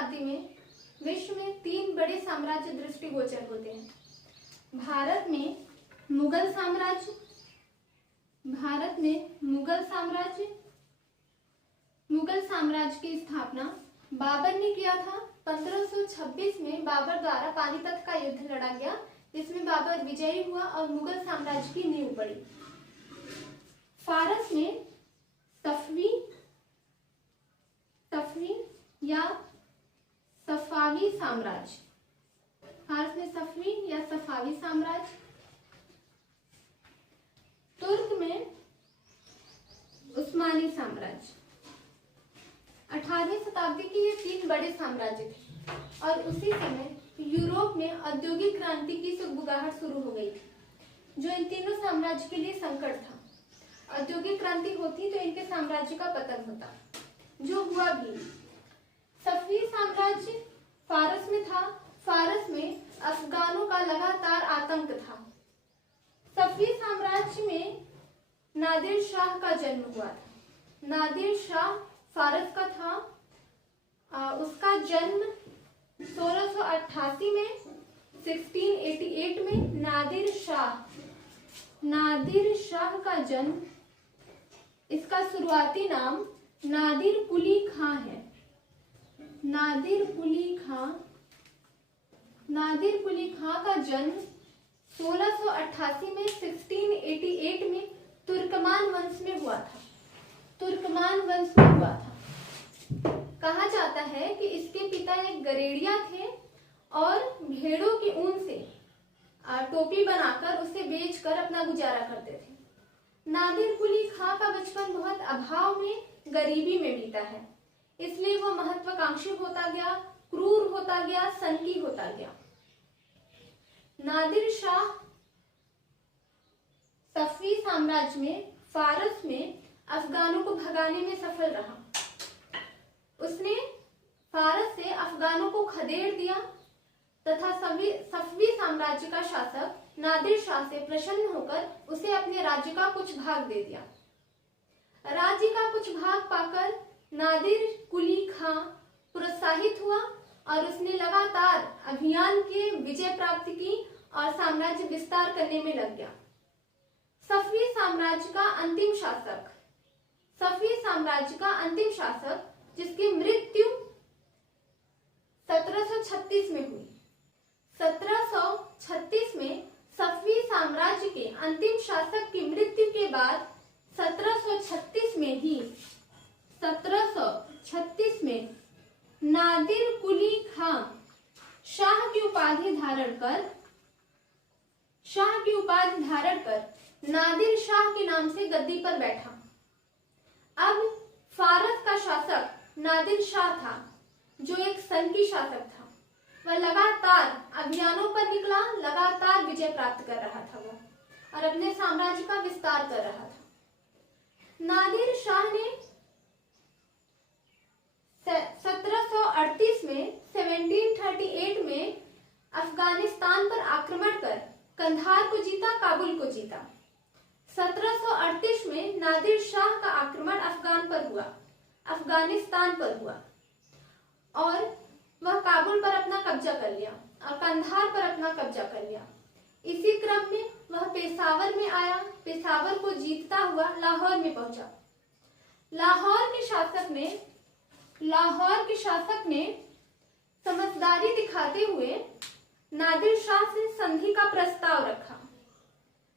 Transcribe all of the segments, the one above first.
शताब्दी में विश्व में 3 बड़े साम्राज्य दृष्टिगोचर होते हैं। भारत में मुगल साम्राज्य, मुगल साम्राज्य की स्थापना बाबर ने किया था। 1526 में बाबर द्वारा पानीपत का युद्ध लड़ा गया, जिसमें बाबर विजयी हुआ और मुगल साम्राज्य की नींव पड़ी। फारस में सफवी या सफावी साम्राज्य, फारस में सफवी या सफावी साम्राज्य। तुर्क में उस्मानी साम्राज्य। 18वीं शताब्दी के ये 3 बड़े साम्राज्य थे और उसी समय यूरोप में औद्योगिक क्रांति की सुगबुगाहट शुरू हो गई थी, जो इन तीनों साम्राज्य के लिए संकट था। औद्योगिक क्रांति होती तो इनके साम्राज्य का पतन होता, जो हुआ भी। सफवी साम्राज्य फारस में था। फारस में अफगानों का लगातार आतंक था। सफवी साम्राज्य में नादिर शाह का जन्म हुआ था। नादिर शाह फारस का था। उसका जन्म 1688 में 1688 में नादिर शाह का जन्म, इसका शुरुआती नाम नादिर कुली खां है। नादिर कुली खां का जन्म 1688 में 1688 में तुर्कमान वंश में हुआ था। कहा जाता है कि इसके पिता एक गरेड़िया थे और भेड़ों की ऊन से टोपी बनाकर उसे बेचकर अपना गुजारा करते थे। नादिर कुली खां का बचपन बहुत अभाव में, गरीबी में बीता है, इसलिए वो महत्वाकांक्षी होता गया, क्रूर होता गया, सनकी होता गया। नादिर शाह सफवी साम्राज्य में फारस में अफगानों को भगाने में सफल रहा। उसने फारस से अफगानों को खदेड़ दिया तथा सफवी साम्राज्य का शासक नादिर शाह से प्रसन्न होकर उसे अपने राज्य का कुछ भाग दे दिया। राज्य का कुछ भाग पाकर नादिर कुली खां प्रोत्साहित हुआ और उसने लगातार अभियान के विजय प्राप्त की और साम्राज्य विस्तार करने में लग गया। सफवी साम्राज्य का अंतिम शासक जिसकी मृत्यु 1736 में हुई। 1736 में सफवी साम्राज्य के अंतिम शासक की मृत्यु के बाद 1736 में नादिर कुली खां शाह की उपाधि धारण कर नादिर शाह के नाम से गद्दी पर बैठा। अब फारस का शासक नादिर शाह था, जो एक सनकी शासक था। वह लगातार अभियानों पर निकला, लगातार विजय प्राप्त कर रहा था वो, और अपने साम्राज्य का विस्तार कर रहा था। नादिर शाह ने 1738 में अफगानिस्तान पर आक्रमण कर कंधार को जीता, काबुल को जीता। 1738 में नादिर शाह का आक्रमण अफगानिस्तान पर हुआ और वह काबुल पर अपना कब्जा कर लिया और कंधार पर अपना कब्जा कर लिया। इसी क्रम में वह पेशावर में आया। पेशावर को जीतता हुआ लाहौर में पहुंचा। लाहौर के शासक ने समझदारी दिखाते हुए नादिर शाह से संधि का प्रस्ताव रखा।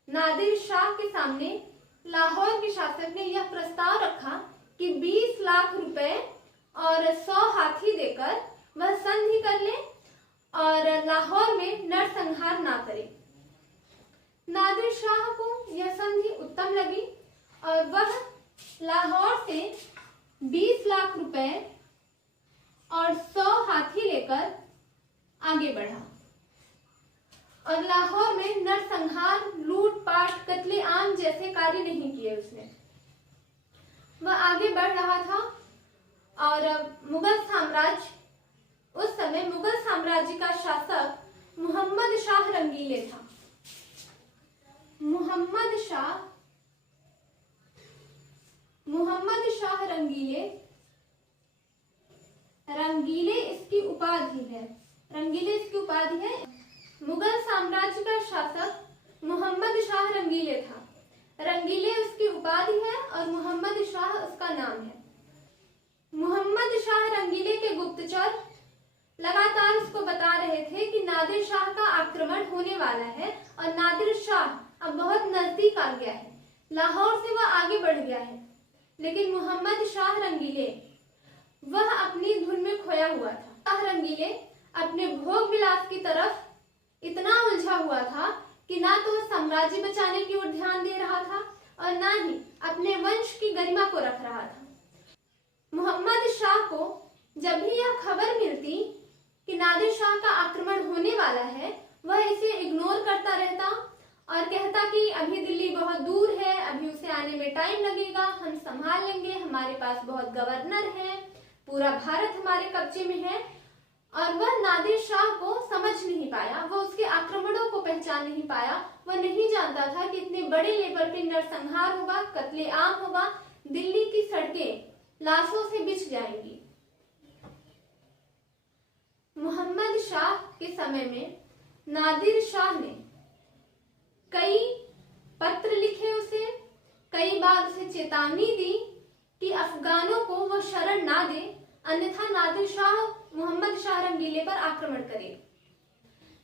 नादिर शाह के सामने लाहौर के शासक ने यह प्रस्ताव रखा कि 20 लाख रुपए और 100 हाथी देकर वह संधि कर ले और लाहौर में नरसंहार ना करे। नादिर शाह को यह संधि उत्तम लगी और वह लाहौर से 20 लाख रुपए और 100 हाथी लेकर आगे बढ़ा और लाहौर में नरसंहार, लूटपाट, कत्लेआम जैसे कार्य नहीं किए उसने। वह आगे बढ़ रहा था और उस समय मुगल साम्राज्य का शासक मोहम्मद शाह रंगीले था। मोहम्मद शाह रंगीले रंगीले इसकी उपाधि है। रंगीले इसकी उपाधि है। मुगल साम्राज्य का शासक मोहम्मद शाह रंगीले था। रंगीले उसकी उपाधि है और मोहम्मद शाह उसका नाम है। मोहम्मद शाह रंगीले के गुप्तचर लगातार उसको बता रहे थे कि नादिर शाह का आक्रमण होने वाला है और नादिर शाह अब बहुत नजदीक आ गया है, लाहौर से वह आगे बढ़ गया है। लेकिन मोहम्मद शाह रंगीले वह अपनी धुन में खोया हुआ था। शाह रंगीले अपने भोग विलास की तरफ इतना उलझा हुआ था कि ना तो साम्राज्य बचाने की ओर ध्यान दे रहा था और ना ही अपने वंश की गरिमा को रख रहा था। मोहम्मद शाह को जब भी यह खबर मिलती कि नादिर शाह का आक्रमण होने वाला है, वह इसे इग्नोर करता रहता और कहता कि अभी दिल्ली बहुत दूर है, अभी उसे आने में टाइम लगेगा, हम संभाल लेंगे, हमारे पास बहुत गवर्नर है, पूरा भारत हमारे कब्जे में है। और वह नादिर शाह को समझ नहीं पाया, वह उसके आक्रमणों को पहचान नहीं पाया। वह नहीं जानता था कि इतने बड़े लेवल पे नरसंहार होगा, कत्लेआम होगा, दिल्ली की सड़कें लाशों से बिछ जाएंगी। मोहम्मद शाह के समय में नादिर शाह ने कई पत्र लिखे उसे, कई बार उसे चेतावनी दी कि अफगानों को वह शरण ना दे, अन्यथा नादिर शाह मोहम्मद शाह रंगीले पर आक्रमण करे।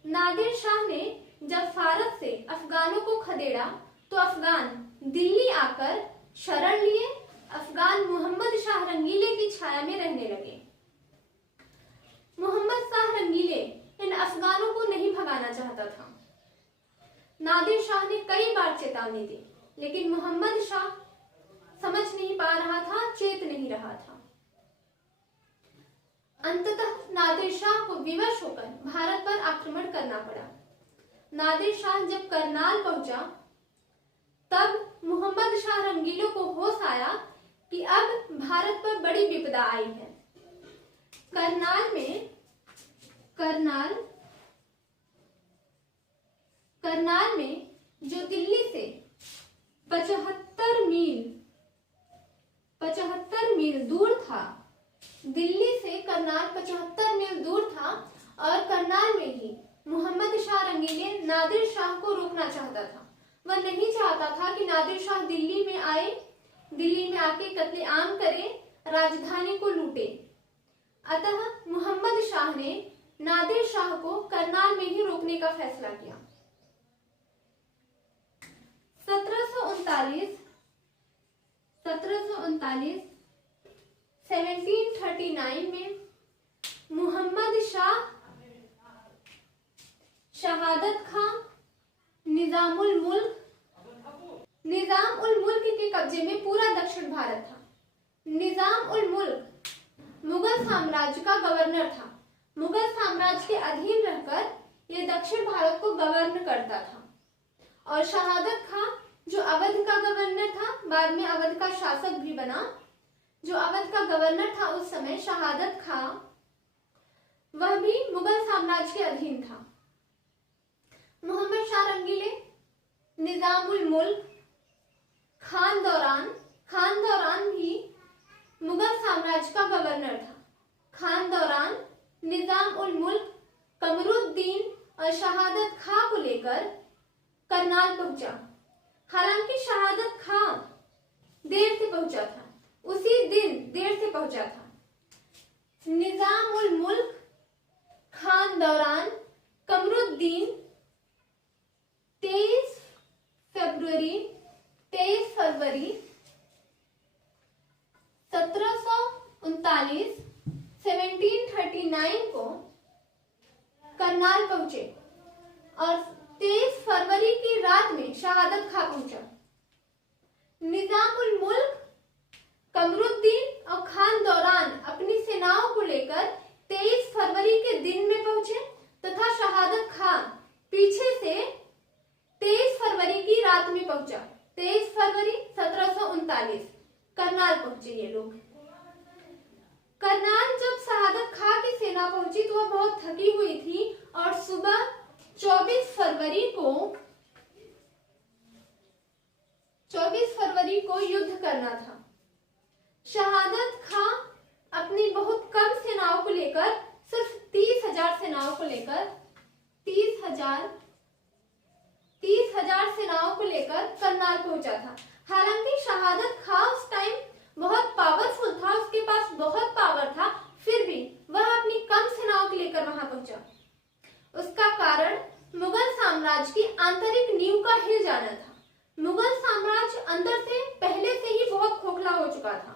नादिर शाह ने जब फारस से अफगानों को खदेड़ा तो अफगान दिल्ली आकर शरण लिए, अफगान मोहम्मद शाह रंगीले की छाया में रहने लगे। मोहम्मद शाह रंगीले इन अफगानों को नहीं भगाना चाहता था। नादिर शाह ने कई बार चेतावनी दी, लेकिन मोहम्मद शाह समझ नहीं पा रहा था, चेत नहीं रहा था। अंततः नादिर शाह को विवश होकर भारत पर आक्रमण करना पड़ा। नादिर शाह जब करनाल पहुंचा, तब मोहम्मद शाह रंगीलों को होश आया कि अब भारत पर बड़ी विपदा आई है। करनाल में जो दिल्ली से 75 मील दूर था, दिल्ली से करनाल 75 मील दूर था और करनाल में ही मोहम्मद शाह रंगीले नादिर शाह को रोकना चाहता था। वह नहीं चाहता था कि नादिर शाह दिल्ली में आए, दिल्ली में आके कत्लेआम करे, राजधानी को लूटे। अतः मोहम्मद शाह ने नादिर शाह को करनाल में ही रोकने का फैसला किया। 1739 में मोहम्मद शाह, शहादत खां, निजाम उल मुल्क के कब्जे में पूरा दक्षिण भारत था। निजाम उल मुल्क मुगल साम्राज्य का गवर्नर था। मुगल साम्राज्य के अधीन रहकर यह दक्षिण भारत को गवर्न करता था। और शहादत खां जो अवध का गवर्नर था, बाद में अवध का शासक भी बना, जो अवध का गवर्नर था उस समय शहादत खां, वह भी मुगल साम्राज्य के अधीन था। मोहम्मद शाह रंगीले निजाम उल मुल्क खान दौरान भी मुगल साम्राज्य का गवर्नर था। खान दौरान निजाम उल मुल्क कमरुद्दीन और शहादत खां को लेकर करनाल पहुंचा। हालांकि शहादत खां देर से पहुंचा था, उसी दिन देर से पहुंचा था। निजाम उल मुल्क खान दौरान कमरुद्दीन 23 फरवरी 1739 को करनाल पहुंचे और 23 फरवरी की रात में शहादत खां पहुंचा। निजाम उल मुल्क, कमरुद्दीन और खान दौरान अपनी सेनाओं को लेकर 23 फरवरी के दिन में पहुंचे तथा शहादत खां पीछे से 23 फरवरी की रात में पहुंचा। 23 फरवरी 1739 करनाल पहुंचे ये लोग। करनाल जब शहादत खां की सेना पहुंची तो वह बहुत थकी हुई थी और सुबह 24 फरवरी को युद्ध करना था। शहादत खां अपनी बहुत कम सेनाओं को लेकर लेकर सिर्फ 30,000 सेनाओं को लेकर 30,000 सेनाओं को लेकर करनाल पहुंचा था। हालांकि शहादत खां उस टाइम बहुत पावरफुल था, उसके पास बहुत पावर था, फिर भी वह अपनी कम सेनाओं को लेकर वहां पहुंचा। उसका कारण मुगल साम्राज्य की आंतरिक नींव का हिल जाना था। मुगल साम्राज्य अंदर से पहले से ही बहुत खोखला हो चुका था।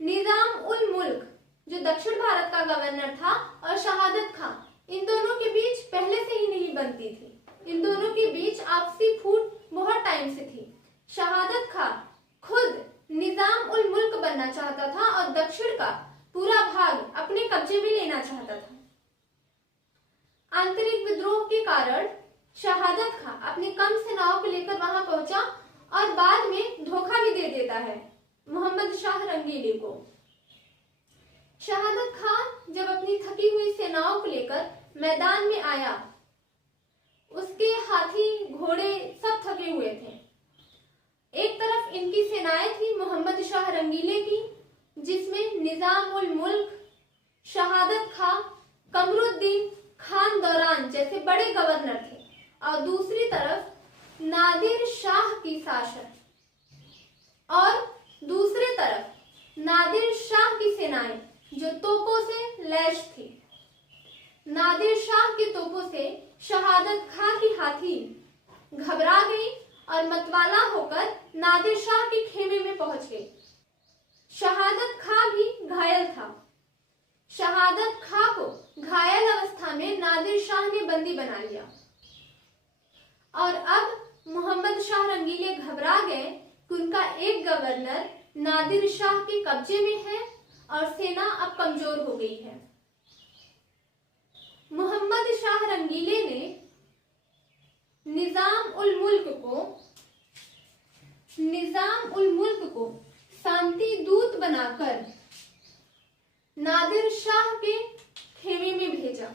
निजाम उल मुल्क जो दक्षिण भारत का गवर्नर था और शहादत खां, इन दोनों के बीच पहले से ही नहीं बनती थी। इन दोनों के बीच आपसी फूट बहुत टाइम से थी। शहादत खां खुद निजाम उल मुल्क बनना चाहता था और दक्षिण का पूरा भाग अपने कब्जे में लेना चाहता था। आंतरिक विद्रोह के कारण शहादत खां अपनी कम सेनाओं को लेकर वहां पहुंचा और बाद में धोखा भी दे देता है मोहम्मद शाह रंगीले को। शहादत खां जब अपनी थकी हुई सेनाओं को लेकर मैदान में आया, उसके हाथी घोड़े सब थके हुए थे। एक तरफ इनकी सेनाएं थी मोहम्मद शाह रंगीले की, जिसमें निजाम उल मुल्क, शहादत खां, कमरुद्दीन खान दौरान जैसे बड़े गवर्नर थे, और दूसरी तरफ नादिर शाह की शासन और दूसरी तरफ नादिर शाह की सेनाएं जो तोपों से लैस थी। नादिर शाह की तोपों से शहादत खां की हाथी घबरा गई और मतवाला होकर नादिर शाह के खेमे में पहुंच गई। शहादत खां भी घायल था। शहादत खां को घायल अवस्था में नादिर शाह ने बंदी बना लिया और अब मोहम्मद शाह रंगीले घबरा गए कि उनका एक गवर्नर नादिर शाह के कब्जे में है और सेना अब कमजोर हो गई है। मोहम्मद शाह रंगीले ने निजाम उल मुल्क को शांति दूत बनाकर नादिर शाह के खेमे में भेजा।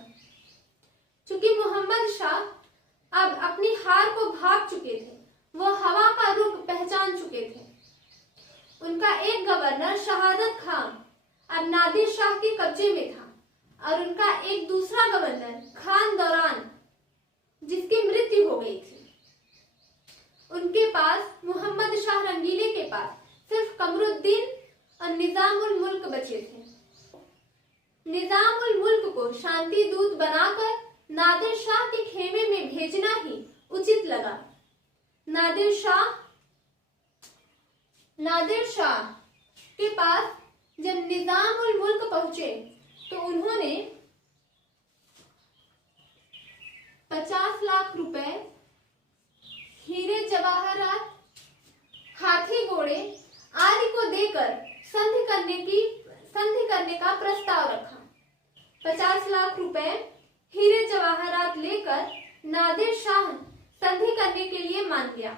चूंकि मोहम्मद शाह अब अपनी हार को भाग चुके थे, वो हवा का रुख पहचान चुके थे। उनका एक गवर्नर शहादत खां अब नादिर शाह के कब्जे में था और उनका एक दूसरा गवर्नर खान दौरान, जिसकी मृत्यु हो गई थी, उनके पास मोहम्मद शाह रंगीले के पास सिर्फ कमरुद्दीन और निजाम उल मुल्क बचे थे। निजाम उल मुल्क को शांति दूत बनाकर नादिर शाह के खेमे में भेजना ही उचित लगा। नादिर शाह के पास जब निजाम उल मुल्क पहुंचे तो उन्होंने 50 लाख रुपए, हीरे जवाहरात, हाथी घोड़े आदि को देकर संधि करने का प्रस्ताव रखा। 50 लाख रुपए, हीरे जवाहरात लेकर नादिर शाह संधि करने के लिए मान लिया।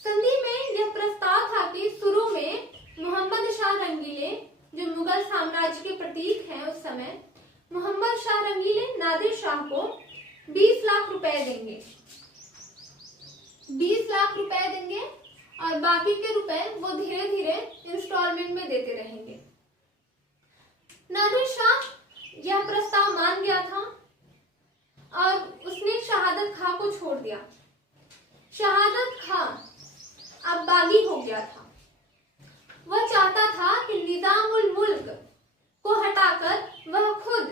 संधि में यह प्रस्ताव था कि शुरू में मोहम्मद शाह रंगीले, जो मुगल साम्राज्य के प्रतीक हैं उस समय, मोहम्मद शाह रंगीले नादिर शाह को 20 लाख रुपए देंगे। 20 लाख रुपए देंगे और बाकी के रुपए वो धीरे धीरे इंस्टॉलमेंट में देते रहेंगे। नादिर शाह यह प्रस्ताव मान गया था और उसने शहादत खां को छोड़ दिया। शहादत खां अब बागी हो गया था। वह चाहता था कि निजाम उल मुल्क को हटाकर वह खुद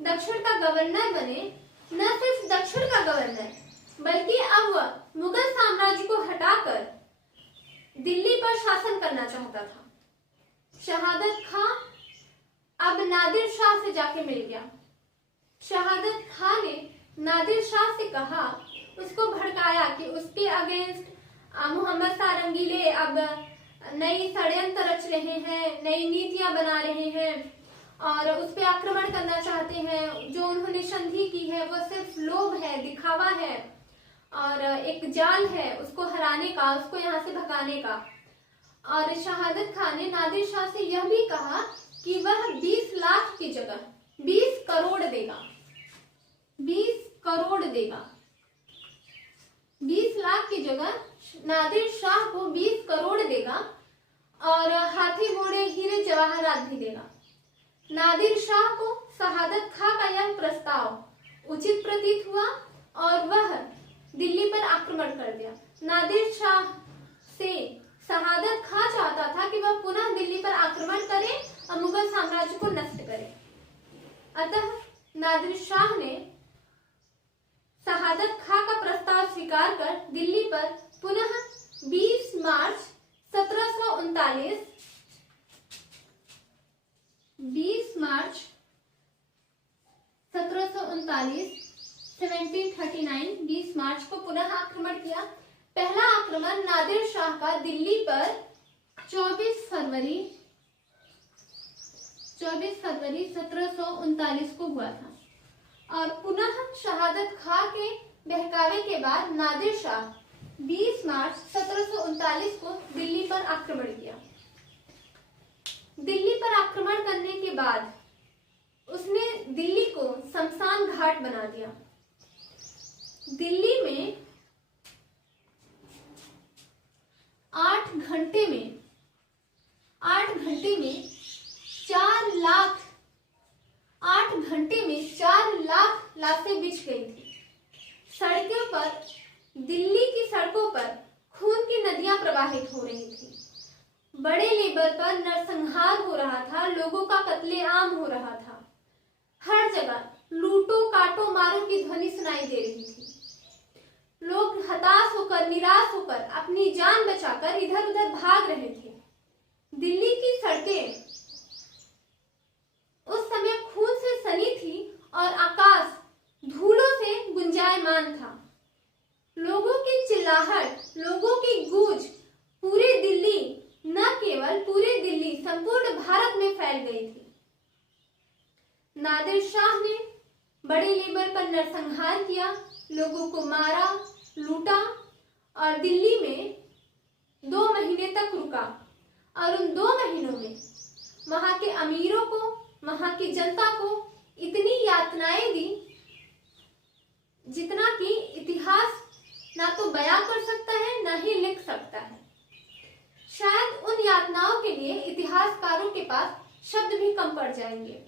दक्षिण का गवर्नर बने। न सिर्फ दक्षिण का गवर्नर, बल्कि अब वह मुगल साम्राज्य को हटाकर दिल्ली पर शासन करना चाहता था। शहादत खां अब नादिर शाह से जाके मिल गया। शहादत खां ने नादिर शाह से कहा, उसको भड़काया कि उसके अगेंस्ट मोहम्मद शाह रंगीले अब नई षड्यंत्र रच रहे हैं, नई नीतियां बना रहे हैं और उस पर आक्रमण करना चाहते हैं। जो उन्होंने संधि की है वो सिर्फ लोभ है, दिखावा है और एक जाल है उसको हराने का, उसको यहाँ से भगाने का। और शहादत खां ने नादिर शाह से यह भी कहा कि वह 20 लाख की जगह 20 करोड़ देगा। 20 करोड़ देगा। 20 लाख की जगह नादिर शाह को 20 करोड़ देगा और हाथी घोड़े हीरे जवाहरात भी देगा। नादिर शाह को शहादत खां का यह प्रस्ताव उचित प्रतीत हुआ और वह दिल्ली पर आक्रमण कर दिया। नादिर शाह से शहादत खां चाहता था कि वह पुनः दिल्ली पर आक्रमण करे और मुगल साम्राज्य को नष्ट करे। अतः नादिर शाह ने शहादत खां का प्रस्ताव स्वीकार कर दिल्ली पर पुनः 20 मार्च 1739 20 मार्च को पुनः आक्रमण किया। पहला आक्रमण नादिर शाह का दिल्ली पर 24 फरवरी 1739 को हुआ था और पुनः शहादत खां के बहकावे के बाद नादिर शाह 20 मार्च 1739 को दिल्ली पर आक्रमण किया। दिल्ली पर आक्रमण करने के बाद उसने दिल्ली को शमशान घाट बना दिया। दिल्ली में 8 घंटे में 4 लाख लाशें बिछ गई थी। सड़कों पर, दिल्ली की सड़कों पर खून की नदियां प्रवाहित हो रही थी। बड़े लेवल पर नरसंहार हो रहा था, लोगों का कत्लेआम हो रहा था। हर जगह लूटो काटो मारो की ध्वनि सुनाई दे रही थी। लोग हताश होकर, निराश होकर अपनी जान बचाकर इधर उधर भाग रहे थे। दिल्ली की सड़कें उस समय खून से सनी थी और आकाश धूलों से गुंजायमान था। लोगों की चिल्लाहट, लोगों की गूंज पूरे दिल्ली, न केवल पूरे दिल्ली, संपूर्ण भारत में फैल गई थी। नादिर शाह ने बड़े लेवल पर नरसंहार किया, लोगों को मारा, लूटा और दिल्ली में 2 महीने तक रुका और उन 2 महीनों में वहां के अमीरों को, वहां की जनता को इतनी यातनाएं दी जितना कि इतिहास ना तो बयां कर सकता है, ना ही लिख सकता है। शायद उन यातनाओं के लिए इतिहासकारों के पास शब्द भी कम पड़ जाएंगे।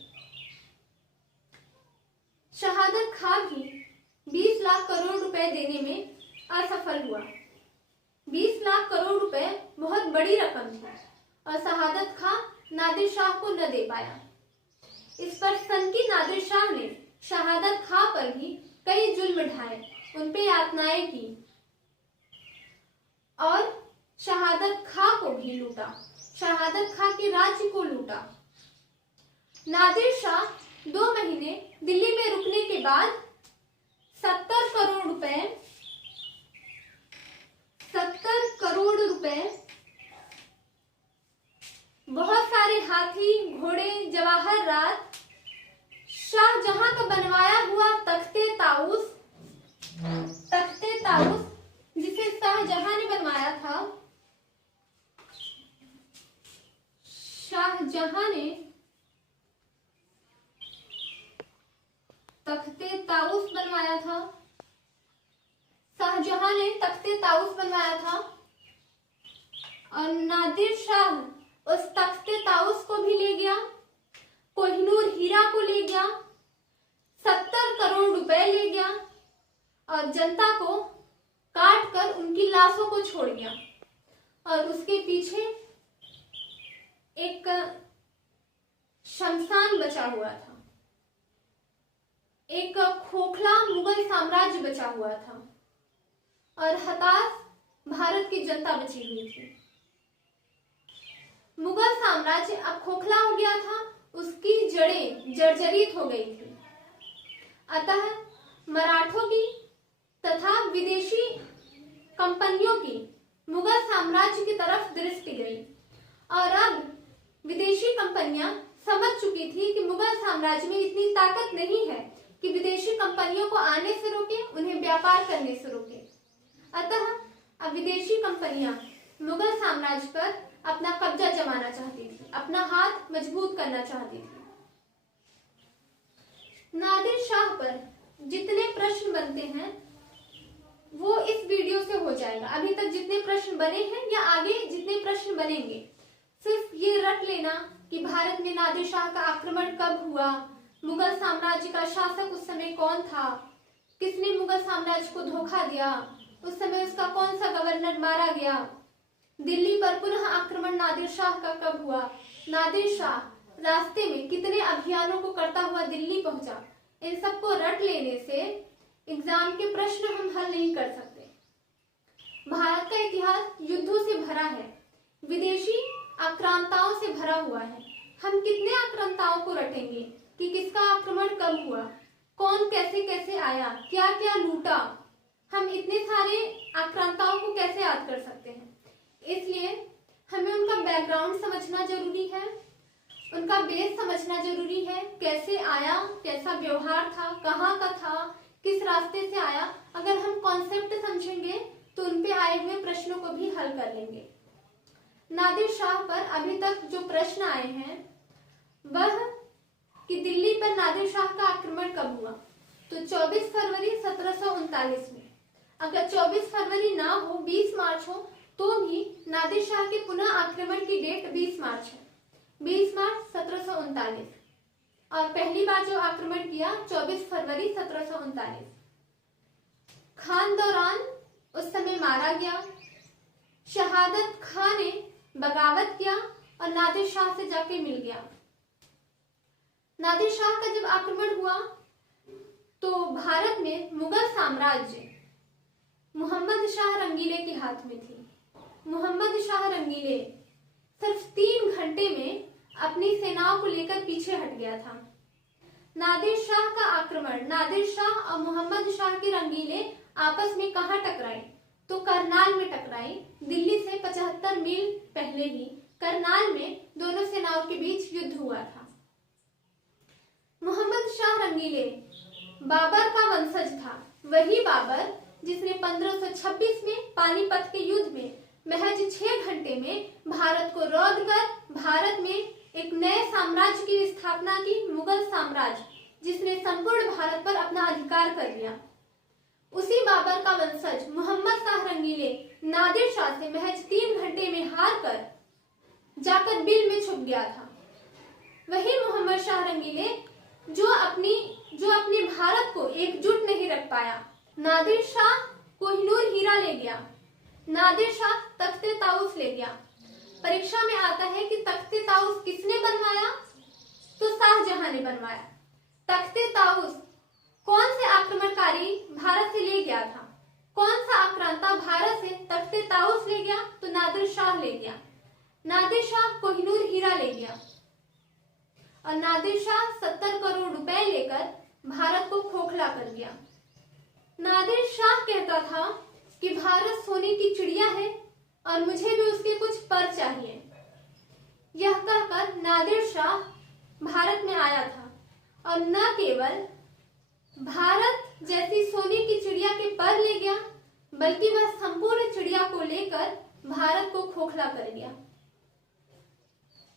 शहादत खां भी 20 लाख करोड़ रुपए देने में असफल हुआ। 20 लाख करोड़ रुपए बहुत बड़ी रकम थी और शहादत खां नादिर शाह को न दे पाया। इस पर सनकी नादिर शाह ने शहादत खां पर भी कई जुल्म ढाए, उन पे यातनाएं की और शहादत खां को भी लूटा, शहादत खां के राज्य को लूटा। नादिर शाह 2 महीने दिल्ली में रुकने के बाद 70 करोड़ रुपए, बहुत सारे हाथी, घोड़े, जवाहरात, शाहजहां का बनवाया हुआ तख्ते ताउस जिसे शाहजहां ने बनवाया था, शाहजहां ने तख्ते ताउस बनवाया था, शाहजहां ने तख्ते ताउस बनवाया था और नादिर शाह उस तख्ते ताउस को भी ले गया, कोहिनूर हीरा को ले गया, 70 करोड़ रुपए ले गया और जनता को काट कर उनकी लाशों को छोड़ गया। और उसके पीछे एक शमशान बचा हुआ था, एक खोखला मुगल साम्राज्य बचा हुआ था और हताश भारत की जनता बची हुई थी। मुगल साम्राज्य अब खोखला हो गया था, उसकी जड़ें जर्जरित हो गई थी। अतः मराठों की तथा विदेशी कंपनियों की मुगल साम्राज्य की तरफ दृष्टि गई और अब विदेशी कंपनियां समझ चुकी थी कि मुगल साम्राज्य में इतनी ताकत नहीं है कि विदेशी कंपनियों को आने से रोके, उन्हें व्यापार करने से रोके। अतः अब विदेशी कंपनियां मुगल साम्राज्य पर अपना कब्जा जमाना चाहती थी, अपना हाथ मजबूत करना चाहती थी। नादिर शाह पर जितने प्रश्न बनते हैं वो इस वीडियो से हो जाएगा। अभी तक जितने प्रश्न बने हैं या आगे जितने प्रश्न बनेंगे, सिर्फ ये रट लेना कि भारत में नादिर शाह का आक्रमण कब हुआ, मुगल साम्राज्य का शासक उस समय कौन था, किसने मुगल साम्राज्य को धोखा दिया, उस समय उसका कौन सा गवर्नर मारा गया, दिल्ली पर पुनः आक्रमण नादिर शाह का कब हुआ, नादिर शाह रास्ते में कितने अभियानों को करता हुआ दिल्ली पहुंचा। इन सबको रट लेने से एग्जाम के प्रश्न हम हल नहीं कर सकते। भारत का इतिहास युद्धों से भरा है, विदेशी आक्रांताओं से भरा हुआ है। हम कितने आक्रांताओं को रटेंगे कि किसका आक्रमण कब हुआ, कौन कैसे कैसे आया, क्या क्या लूटा। हम इतने सारे आक्रांताओं को कैसे याद कर सकते हैं। इसलिए हमें उनका बैकग्राउंड समझना जरूरी है, उनका बेस समझना जरूरी है, कैसे आया, कैसा व्यवहार था, कहाँ का था, किस रास्ते से आया। अगर हम कॉन्सेप्ट समझेंगे तो उन पे आए हुए प्रश्नों को भी हल कर लेंगे। नादिर शाह पर अभी तक जो प्रश्न आए हैं वह कि दिल्ली पर नादिर शाह का आक्रमण कब हुआ, तो 24 फरवरी 1739 में। अगर 24 फरवरी ना हो, 20 मार्च हो, तो भी नादिर शाह के पुनः आक्रमण की डेट 20 मार्च है, 20 मार्च 1739। और पहली बार जो आक्रमण किया 24 फरवरी 1739। खान दौरान उस समय मारा गया। शहादत खान ने बगावत किया और नादिर शाह से जाके मिल गया। नादिर शाह का जब आक्रमण हुआ तो भारत में मुगल साम्राज्य मोहम्मद शाह रंगीले के हाथ में थी। मोहम्मद शाह रंगीले सिर्फ 3 घंटे में अपनी सेनाओं को लेकर पीछे हट गया था। नादिर शाह का आक्रमण, नादिर शाह और मोहम्मद शाह के रंगीले आपस में कहां टकराए, तो करनाल में टकराए। दिल्ली से 75 मील पहले ही करनाल में दोनों सेनाओं के बीच युद्ध हुआ था। मोहम्मद शाह रंगीले बाबर का वंशज था, वही बाबर जिसने 1526 में पानीपत के युद्ध में महज 6 घंटे में भारत को रौंद कर भारत में एक नए साम्राज्य की स्थापना की, मुगल साम्राज्य, जिसने संपूर्ण भारत पर अपना अधिकार कर लिया। उसी बाबर का वंशज मोहम्मद शाह रंगीले नादिर शाह से महज 3 घंटे में हार कर जाकर बिल में छुप गया था। वही मोहम्मद शाह रंगीले जो अपने भारत को एकजुट नहीं रख पाया। नादिर शाह कोहिनूर हीरा ले गया, नादिर शाह तख्ते ताउस ले गया। परीक्षा में आता है कि तख्ते ताउस किसने बनवाया, तो शाहजहां ने बनवाया। तख्ते ताउस कौन से आक्रमणकारी भारत से ले गया था, कौन सा आक्रांता भारत से तख्ते ताउस ले गया, तो नादिर शाह ले गया। नादिर शाह कोहिनूर हीरा ले गया और नादिर शाह 70 करोड़ रुपए लेकर भारत को खोखला कर गया। नादिर शाह कहता था कि भारत सोने की चिड़िया है और मुझे भी उसके कुछ पर चाहिए। यह कहकर नादिर शाह भारत में आया था और न केवल भारत जैसी सोने की चिड़िया के पर ले गया, बल्कि वह संपूर्ण चिड़िया को लेकर भारत को खोखला कर गया।